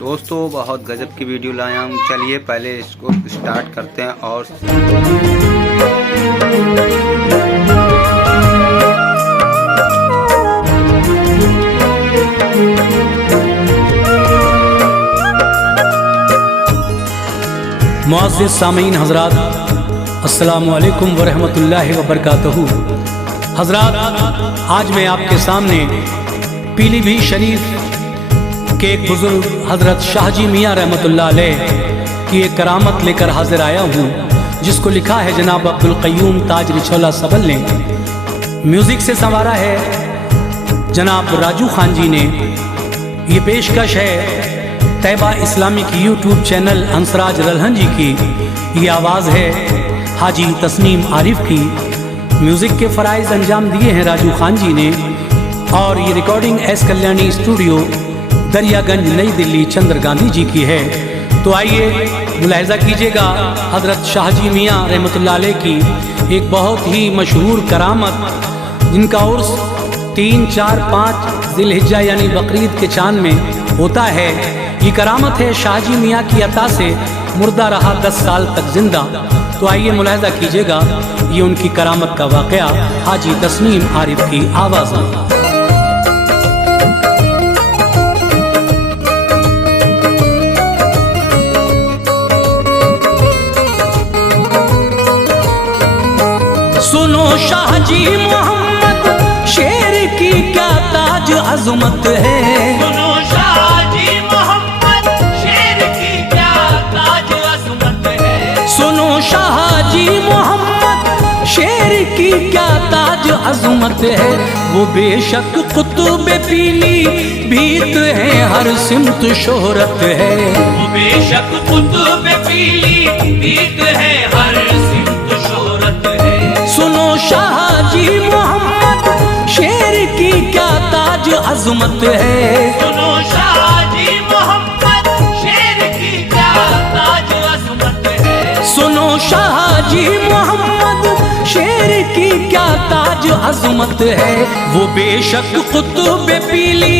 दोस्तों बहुत गजब की वीडियो लाया हूँ। चलिए पहले इसको स्टार्ट करते हैं और मुअज़्ज़िज़ सामीन हज़रात, अस्सलामु अलैकुम वरहमतुल्लाहि वबरकातुहू। हज़रात, आज मैं आपके सामने पीलीभीत शरीफ के एक बुजुर्ग हज़रत शाहजी मियाँ रहमतुल्लाह अलैह की एक करामत लेकर हाजिर आया हूँ, जिसको लिखा है जनाब अब्दुल क़य्यूम ताज रिछौला सबल ने। म्यूज़िक से संवारा है जनाब राजू खान जी ने। ये पेशकश है Taiba Islamic YouTube channel Ansraj Ralhan ji की। ये आवाज़ है हाजी तस्नीम आरिफ की। म्यूज़िक के फ़राइज़ अंजाम दिए हैं राजू खान जी ने, और ये recording S Kalyani studio Daryaganj नई दिल्ली चंद्र गांधी जी की है। तो आइए मुलाहिज़ा कीजिएगा हज़रत शाहजी मियाँ रहमतुल्लाह अलैह की एक बहुत ही मशहूर करामत, जिनका उर्स 3, 4, 5 ज़िलहिज्जा यानी बकरीद के चांद में होता है। ये करामत है शाहजी मियाँ की अता से मुर्दा रहा 10 साल तक जिंदा। तो आइए मुलाहिज़ा कीजिएगा ये उनकी करामत का वाक़या हाजी तस्नीम आरिफ की आवाज़ में। सुनो शाहजी मोहम्मद शेर की क्या ताज अज़मत है। सुनो शाहजी मोहम्मद शेर की क्या ताज अज़मत है। सुनो शाहजी मोहम्मद शेर की क्या ताज अज़मत है। वो बेशक कुतुब पीली भीत है, हर सिमत शोहरत है। वो बेशक कुतुब पीली भीत है, हर सिमत शोहरत है। सुनो शाहजी मोहम्मद शेर की क्या ताज अज़मत है। सुनो शाहजी मोहम्मद शेर की क्या ताज अज़मत है। सुनो शाहजी मोहम्मद शेर की क्या ताज अज़मत है। वो बेशक कुतुब पीली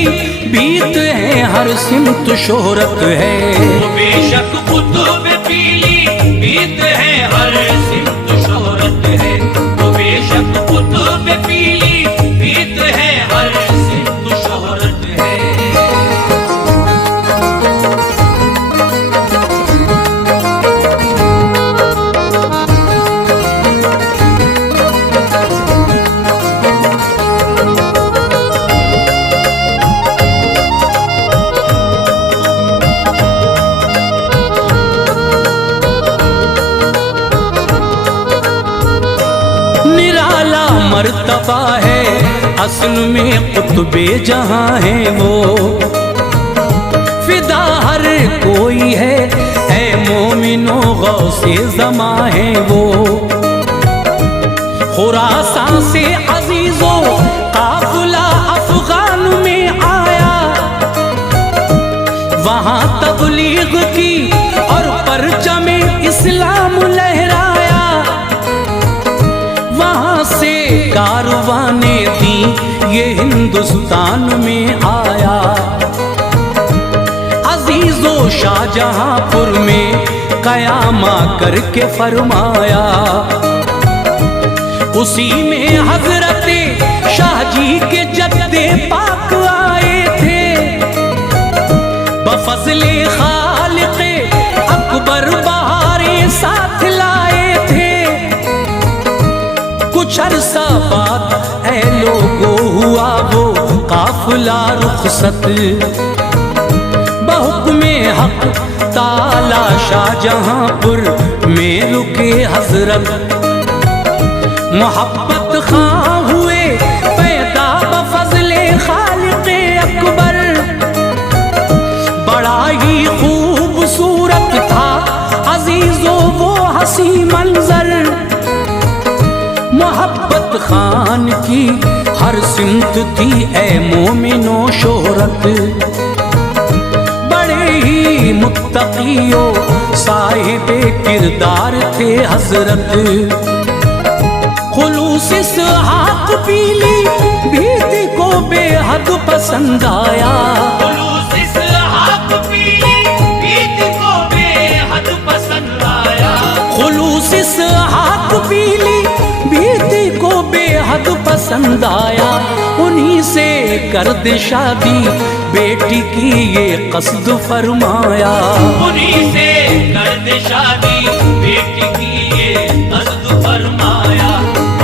भीत है, हर सिमत शोहरत है। वो बेशक कुतुब पीली भीत है, हर सिमत शोहरत है। वो बेशक कुतुब पीली भीत है, हर सिमत शोहरत है। निराला मर्तबा है असल में कुतुबे जहां है वो। फिदा हर कोई है ऐ मोमिनो गौसे ज़मा है वो। खुरासान से अजीजो काफिला अफगान में आया, वहां तबलीग की और परचमे इस्लाम लहराया। वहां से कारवाने दी ये हिंदुस्तान में आया। अजीजो शाहजहांपुर में कयामा करके फरमाया। उसी में हजरत शाहजी के जद्दे पाक आए थे। बफज़ले खालिक़े अकबर बहारे साथ लाए थे। कुछ अरसा बाद ऐ लोगो हुआ वो काफिला रुखसत। बहुक्मे हक ताला शाहजहांपुर में रुके हजरत। मोहब्बत खां हुए पैदा बफज़ले खालिक़े अकबर। बड़ा ही खूबसूरत था अजीजो वो हसी मंजर। मोहब्बत खान की हर सिमत थी ऐ मोमिनो शोहरत। बड़े ही मुत्तक़ियो साहिबे किरदार थे हजरत। खुलूस इसहाक़ पीली भीत को बेहद पसंद आया। खुलूस इसहाक़ पीली कर दे शादी, बेटी की ये कस्द फरमाया। उन्हीं से कर दे शादी, बेटी की ये कस्द फरमाया।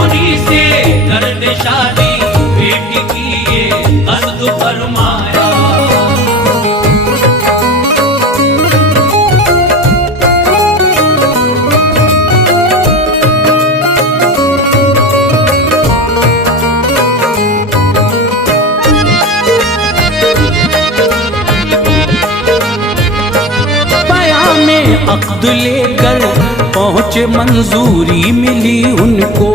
उन्हीं से कर दे शादी, बेटी की ये कस्द फरमाया। अक़्द लेकर पहुँचे, मंजूरी मिली उनको।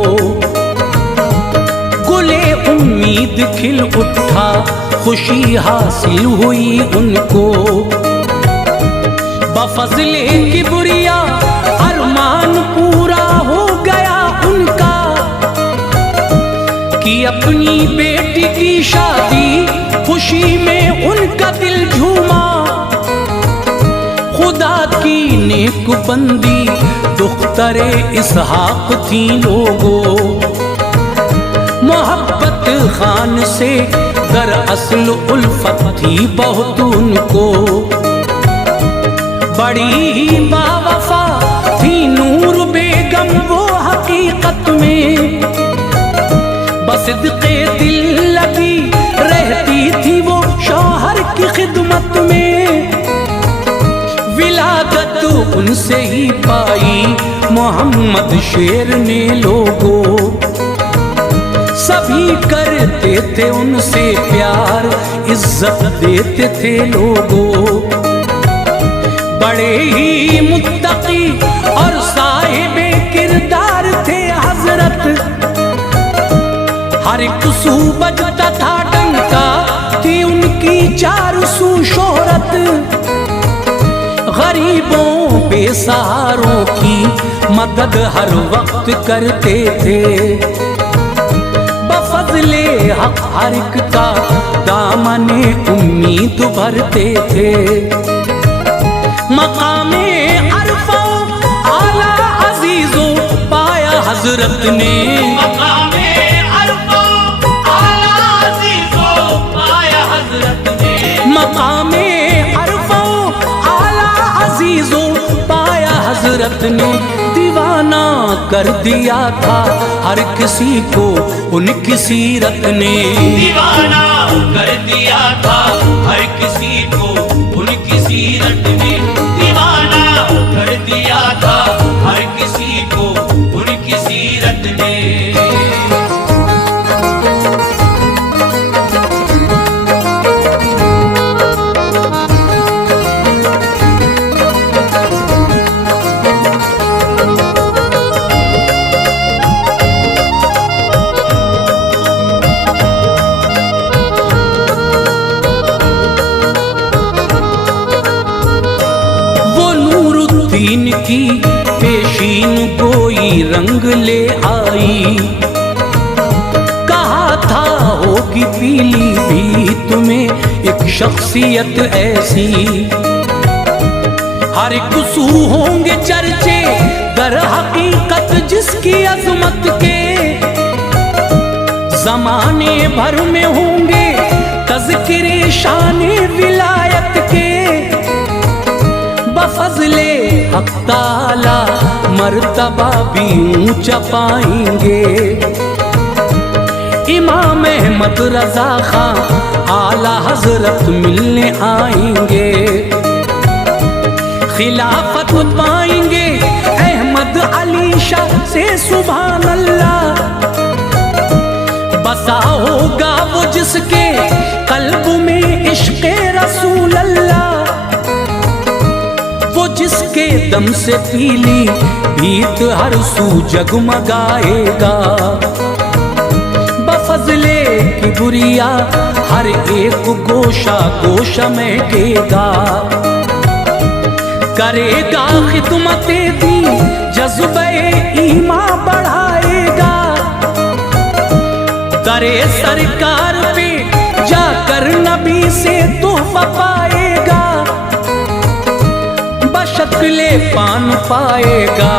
गुले उम्मीद खिल उठा, खुशी हासिल हुई उनको। बफज़ले किबरिया अरमान पूरा हो गया उनका, कि अपनी बेटी की शादी खुशी में उनका दिल झूमा। खुदा की नेक बंदी दुख्तरे इसहाक थी लोगों, मोहब्बत खान से दरअसल उल्फत थी बहुत उनको। बड़ी बावफा थी नूर बेगम वो हकीकत में, बसिद्क़े दिल लगी रहती थी वो शौहर की खिदमत में। विलादत उनसे ही पाई मोहम्मद शेर ने लोगों, सभी करते थे उनसे प्यार, इज्जत देते थे लोगों। बड़े ही मुत्तकी और साहिबे किरदार थे हजरत, हर एक सू बजता था डंका, थी उनकी चार सू शोहरत। गरीबों बेसहारों की मदद हर वक्त करते थे, बफज़ले हक हर एक का दामने उम्मीद भरते थे। मकामे अरफा आला अजीजो पाया हजरत ने, मकामे अरफा आला अजीजो पाया हजरत ने। मकामे अरफा आला अजीजो पाया हजरत ने। दीवाना कर दिया था हर किसी को उनकी सीरत ने, दीवाना कर दिया था हर किसी को उनकी सीरत ने। दीवाना कर दिया था हर किसी को उनकी सीरत ने। दीन की पेशीन कोई रंग ले आई, कहा था होगी पीली भी तुम्हें एक शख्सियत ऐसी। हर एक सू होंगे चर्चे दर हकीकत जिसकी अजमत के, जमाने भर में होंगे तज़किरे शाने विलायत के। बफज़ले हक ताला मर्तबा भी ऊंचा पाएंगे, इमाम अहमद रजा खां आला हजरत मिलने आएंगे। खिलाफत पाएंगे अहमद अली शाह से सुभान अल्लाह। बसा होगा वो जिसके कल्ब में इश्क़े रसूल अल्लाह, वो जिसके दम से पीली भीत हर सू जगमगाएगा। बफज़ले किबरिया हर एक गोशा गोशा महकेगा, करेगा खिदमते दी जज्बे ईमा बढ़ाएगा। करे सरकार पे जाकर नबी से तोहफा पाएगा, बशक्ले पान पाएगा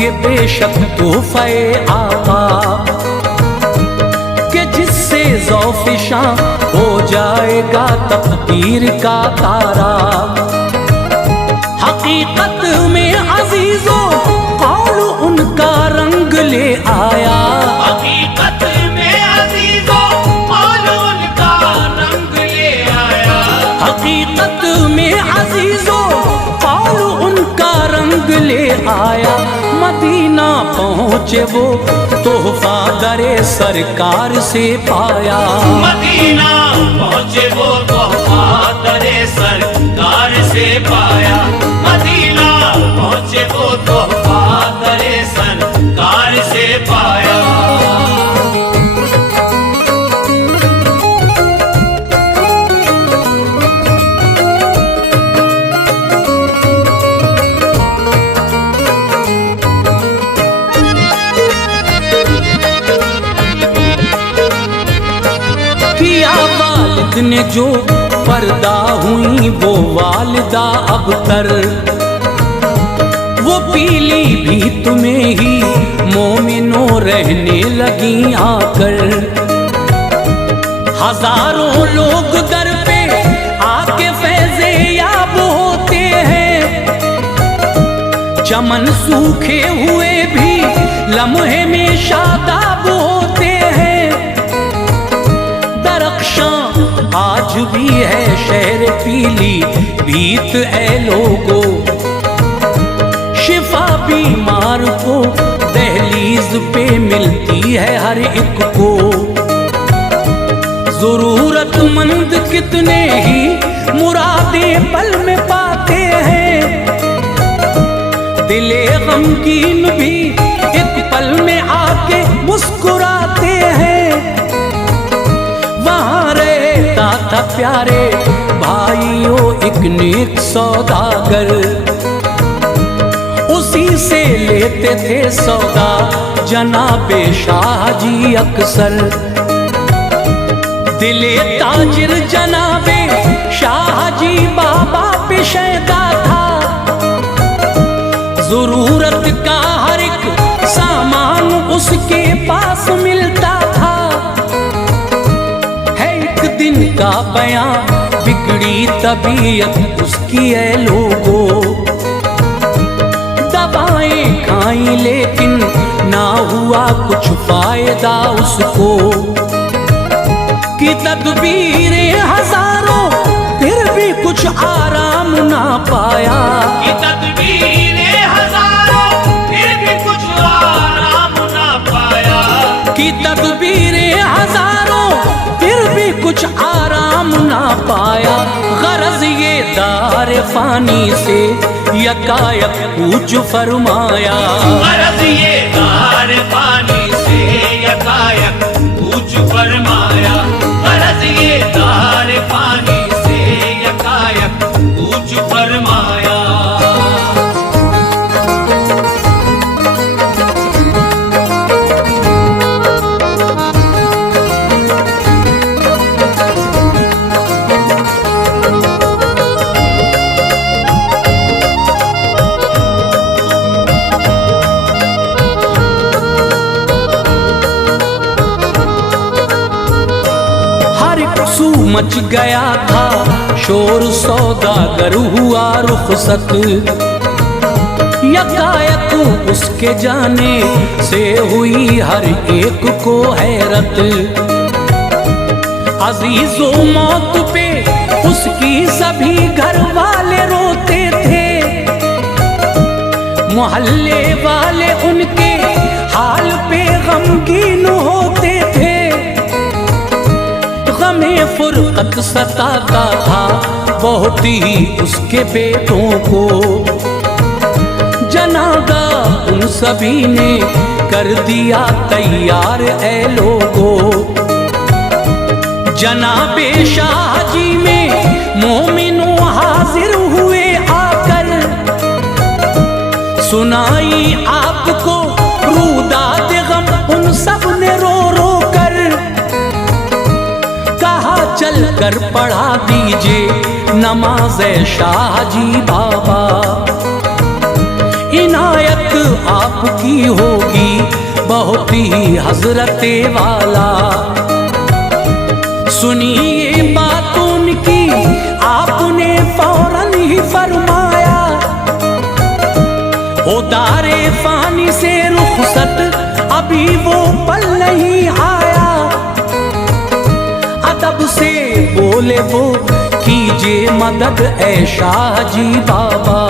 ये बेशक तोहफे आका, कि जिससे ज़ौफ़िशां हो जाएगा तक़दीर का तारा। हकीकत में अजीजों कौल उनका रंग ले आया। हकीकत में अजीजों कौल उनका रंग ले आया। हकीकत में अजीजों कौल उनका रंग ले आया। मदीना पहुँचे वो तोहफा दरे सरकार से पाया। मदीना पहुँचे वो तोहफा दरे सरकार से पाया। मदीना पहुँचे वो तोहफा दरे सरकार से पाया। ने जो पर्दा हुई वो वालिदा अबतर, वो पीली भी तुम्हें ही मोमिनों रहने लगी आकर। हजारों लोग दर पे आके फैज़े याब होते हैं। चमन सूखे हुए भी लम्हे में शादाब होते हैं। दरख्शां आज भी है शहर पीली भीत ए लोगो। शिफा बीमार को दहलीज पे मिलती है हर एक को। जरूरतमंद कितने ही मुरादें पल में पाते हैं। दिले गमगीन भी एक पल में आके मुस्कुराते हैं। वहाँ रहता था प्यारे भाइयों एक नेक सौदागर, उसी से लेते थे सौदा जनाबे शाह जी अक्सर। दिले ताजिर जनाबे शाह जी बाबा पे शैदा था। जरूरत का हर एक सामान उसके पास मिलता था। है एक दिन का बयां बिगड़ी तबीयत उसकी है लोगों। दवाएं खाई लेकिन ना हुआ कुछ फायदा उसको। कि तदबीरें हजारों फिर भी कुछ आराम ना पाया। कि तदबीरें हजारों फिर भी कुछ आराम ना पाया। कि तदबीरें हजारों फिर भी कुछ आराम ना पाया। गरज ये दार फानी से यकायक कूच फरमाया। गरज ये दार फानी से यकायक कूच फरमाया। गरज ये दार फानी से यकायक कूच फरमाया। मच गया था शोर सौदागर हुआ रुखसत। यकायक उसके जाने से हुई हर एक को हैरत। अजीजों मौत पे उसकी सभी घर वाले रोते थे। मोहल्ले वाले उनके हाल पे गमगीन होते थे। गमे फुरकत सताता था बहुत ही उसके बेटों को। जनाजा उन सभी ने कर दिया तैयार ऐ लोगों। जनाबे शाह जी में मोमिनों हाजिर हुए आकर। सुनाई आपको रूदाद गम उन सब ने रो रो कर। कहा चल कर पढ़ा दीजिए नमाज शाह जी बाबा। इनायत आपकी होगी बहुत ही हजरते वाला। सुनिए बात उनकी आपने फौरन ही फरमाया, ओ दारे फानी से रुखसत अभी वो पल नहीं आया। अदब से बोले वो कीजिए मदद ऐ शाह जी बाबा,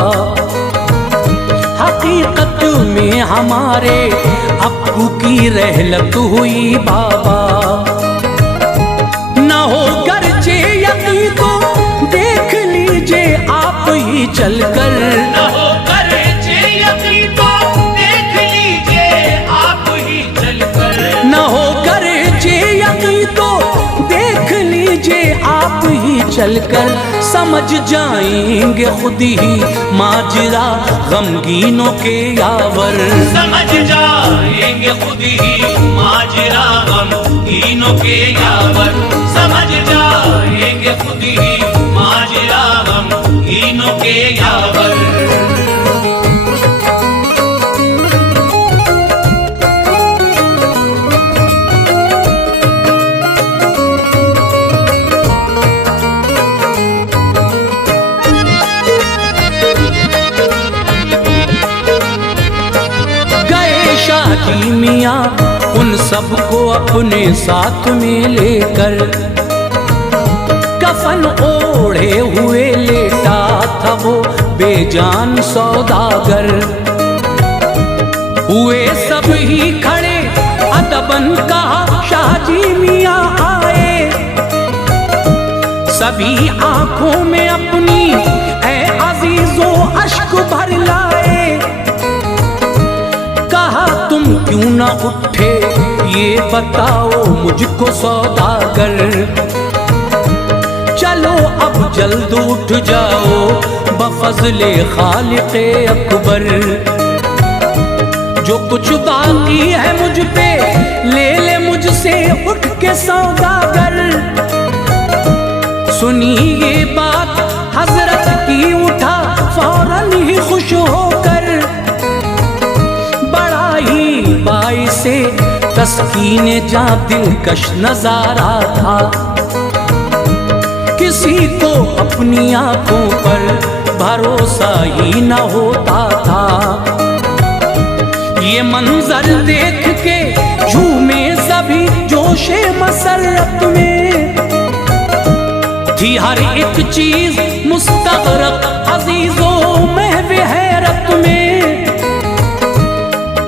हकीकत में हमारे अब्बू की रहलत हुई बाबा। न हो गर्जे यकीन तो देख लीजिए आप ही चलकर, न हो गर्जे यकीन तो देख लीजिए आप ही चलकर, न हो गर्जे यकीन तो देख लीजिए आप ही चलकर। समझ जाएंगे खुद ही माजरा गमगीनों के यावर, समझ जाएंगे खुद ही माजरा गमगीनों के यावर, समझ जाएंगे खुद ही माजरा गमगीनों के यावर। शाही मियाँ उन सबको अपने साथ में लेकर, कफन ओढ़े हुए लेटा था वो बेजान सौदागर। हुए सब ही खड़े अदबन कहा शाहजी मियाँ आए, सभी आंखों में अपनी ऐ अजीजों अश्क भर लाए। तुम क्यों ना उठे ये बताओ मुझको सौदागर, चलो अब जल्द उठ जाओ बफज़ले खालिक़े अकबर। जो कुछ बाकी है मुझ पे ले ले मुझसे उठ के सौदागर। सुनी ये बात हजरत की उठा फौरन ही खुश होकर, बाई से तस्कीने जा दिलकश नजारा था। किसी को अपनी आंखों पर भरोसा ही न होता था। ये मंजर देख के झूमे सभी जोशे मसरत में, थी हर एक चीज मुस्तगरक अजीजों महव हैरत में।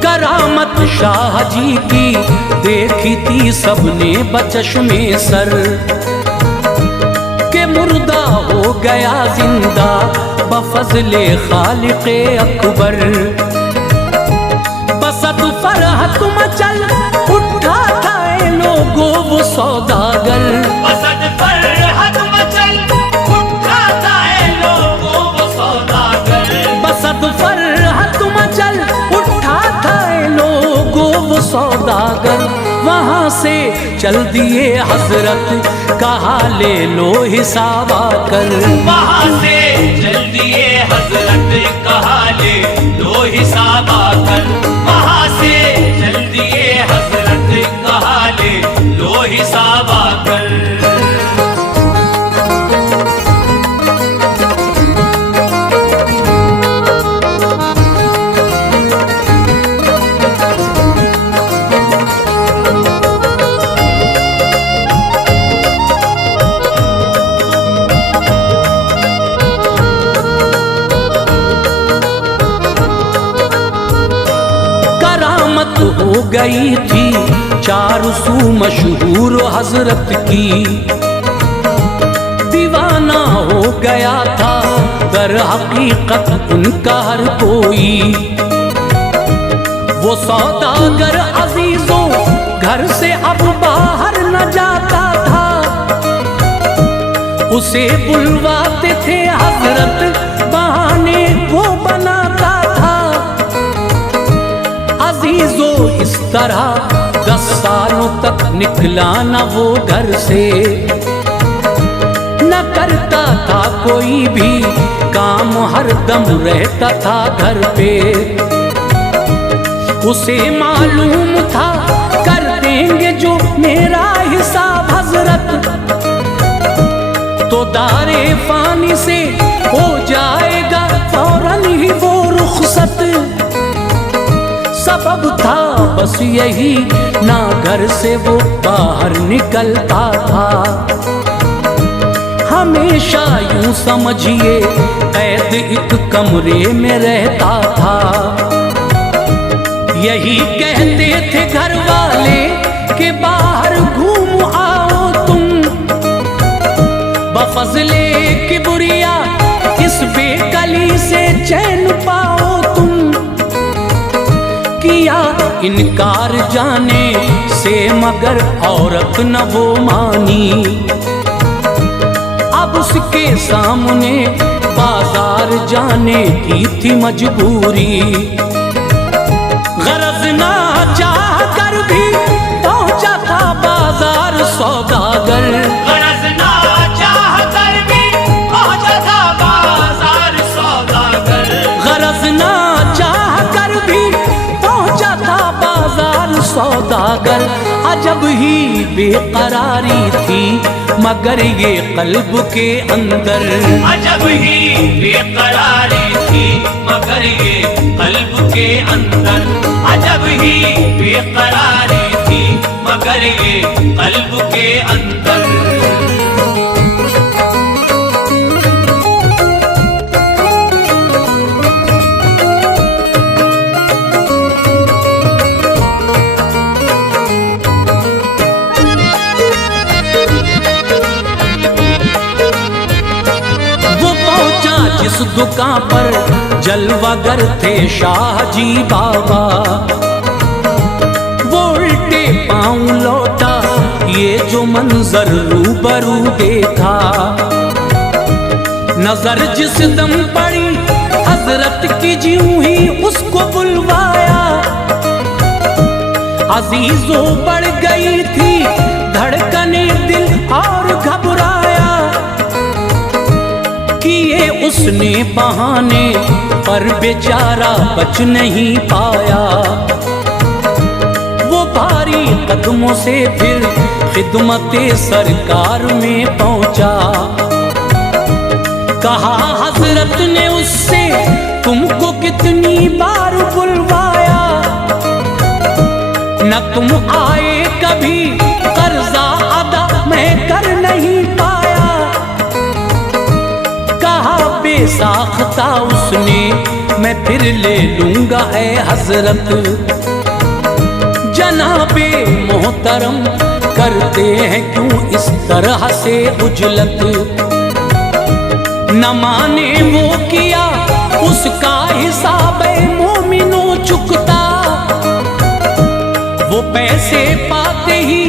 करामत शाह जी की देखी थी सबने बचश्मे सर, के मुर्दा हो गया जिंदा बफज़ले खालिक़े अकबर। बसत फरहत मचल उठा था ए लोगों वो सौदागर, बसत फरहत मचल उठा था ए लोगों वो सौदागर, बसत फरहत मचल उठा था ए लोगों वो सौदागर। वहाँ से चल दिए हजरत कहा ले लो हिसाब आकर, वहाँ से चल दिए हजरत कहा ले लो हिसाब आकर, वहाँ से चल दिए हजरत कहा ले लो हिसाब आकर। हो गई थी चारों सू मशहूर हजरत की, दीवाना हो गया था दर हकीकत उनका हर कोई। वो सौदागर अजीजों घर से अब बाहर न जाता था, उसे बुलवाते थे हजरत बहाने वो बनाता था। अजीजों इस तरह 10 सालों तक निकला न वो घर से, न करता था कोई भी काम, हर दम रहता था घर पे। उसे मालूम था कर देंगे जो मेरा हिसाब हजरत, दारे फानी से हो जाएगा फौरन ही वो रुखसत। सबब था बस यही, ना घर से वो बाहर निकलता था। हमेशा यूं समझिए कैद एक कमरे में रहता था। यही कहते थे घर वाले कि बाहर घूम आओ तुम, बफज़ले किबरिया इस बेकली से चैन पाओ तुम। किया इनकार जाने से मगर औरत न वो मानी। अब उसके सामने बाजार जाने की थी मजबूरी। गरज ना चाह कर भी पहुंचा था बाजार सौदागर। गरज ना चाह कर भी पहुंचा था बाजार सौदागर। गरज ना चाह कर भी पहुंचा था बाजार सौदागर। अजब ही बेकरारी थी मगर ये कल्ब के अंदर। अजब ही बेकरारी थी मगर ये कल्ब के अंदर। अजब ही बेकरारी थी मगर ये कल्ब के अंदर। जिस दुकान पर जलवागर थे शाहजी बाबा, वो उल्टे पांव लौटा ये जो मंजर रूबरू देखा। नजर जिस दम पड़ी हजरत की ज्यों ही उसको बुलवाया। अजीजों बढ़ गई थी धड़कने दिल और घबराया। किए उसने बहाने पर बेचारा बच नहीं पाया। वो भारी कदमों से फिर खिदमते सरकार में पहुंचा। कहा हजरत ने उससे तुमको कितनी बार बुलवाया, न तुम आए कभी कर्जा अदा मैं कर नहीं पाया। कहा बेसाख्ता उसने मैं फिर ले लूंगा ऐ हजरत। जनाबे मोहतरम करते हैं क्यों इस तरह से उजलत। न माने वो किया उसका हिसाब मोमिनो चुकता। वो पैसे पाते ही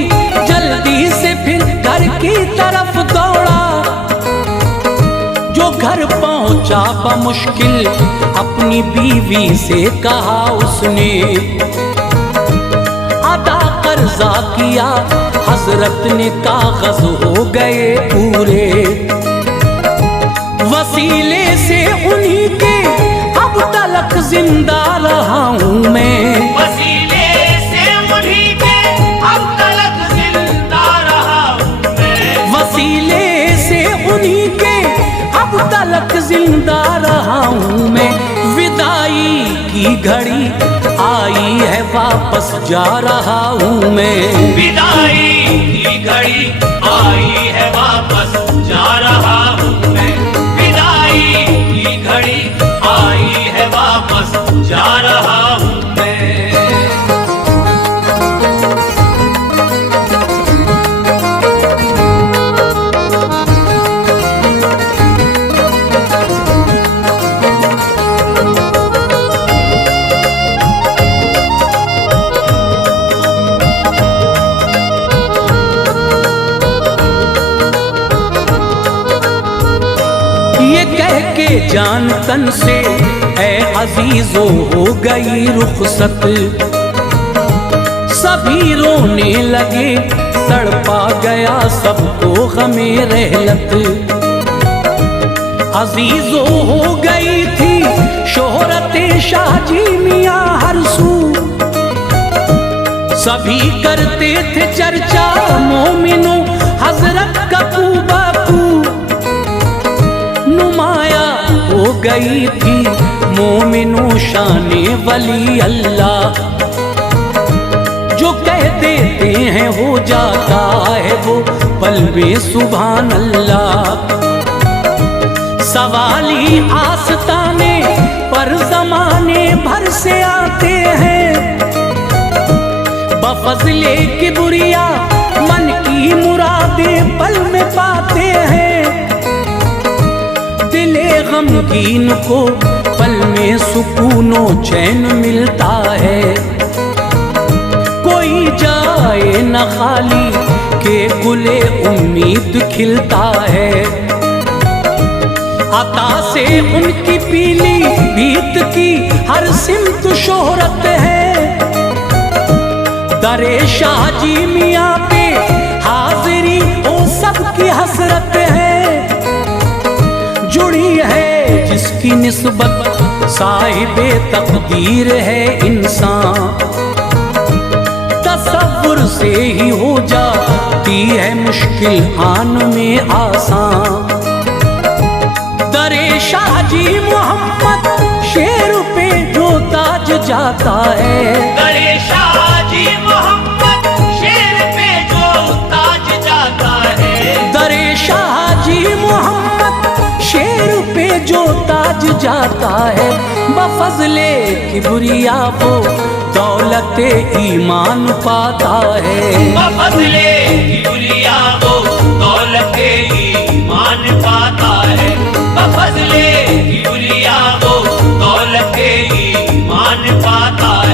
जल्दी से फिर घर की तरफ दौड़ा। जो घर पहुंचा बमुश्किल अपनी बीवी से कहा उसने। अदा कर्जा किया हजरत ने कागज हो गए पूरे। वसीले से उन्हीं के अब तलक जिंदा रहा हूँ मैं। वसीले से उन्हीं के अब तलक जिंदा रहा हूँ मैं। वसीले से उन्हीं के अब तलक जिंदा रहा हूँ मैं। विदाई की घड़ी आई है वापस जा रहा हूँ मैं। विदाई की घड़ी आई है वापस जा रहा हूँ मैं। विदाई की घड़ी आई है वापस जा रहा हूँ मैं। ये कह के जान तन से ऐ अजीजों हो गई रुखसत। सभी रोने लगे तड़पा गया सबको गमे रहलत। अजीजों हो गई थी शोहरते शाहजी मियां हर सू। सभी करते थे चर्चा मोमिनो हजरत का बापू। गई थी मोमिनो शाने वली अल्लाह। जो कह देते हैं हो जाता है वो पल में सुभान अल्लाह। सवाली आस्ताने पर ज़माने भर से आते हैं, बफज़ले किबरिया मन की मुरादें पल में पाते हैं। दिले गमगीन को पल में सुकूनो चैन मिलता है। कोई जाए न खाली के गुले उम्मीद खिलता है। अता से उनकी पीली भीत की हर सिमत शोहरत है। दरे शाह जी मियाँ पे हाजिरी ओ सबकी हसरत है। जुड़ी है जिसकी निस्बत साहिबे तकदीर है इंसान, तसव्वुर से ही हो जाती है मुश्किल आन में आसान। दरे शाह जी मोहम्मद शेर पे जो ताज जाता है। दरे शाह जी मोहम्मद शेर पे जो ताज जाता है। दरे शाह जी मोहम्मद शेर पे जो ताज जाता है। बफज़ले किबरिया वो दौलत ईमान पाता है। बफज़ले किबरिया वो दौलत ईमान पाता है। बफज़ले किबरिया वो दौलत ईमान पाता है।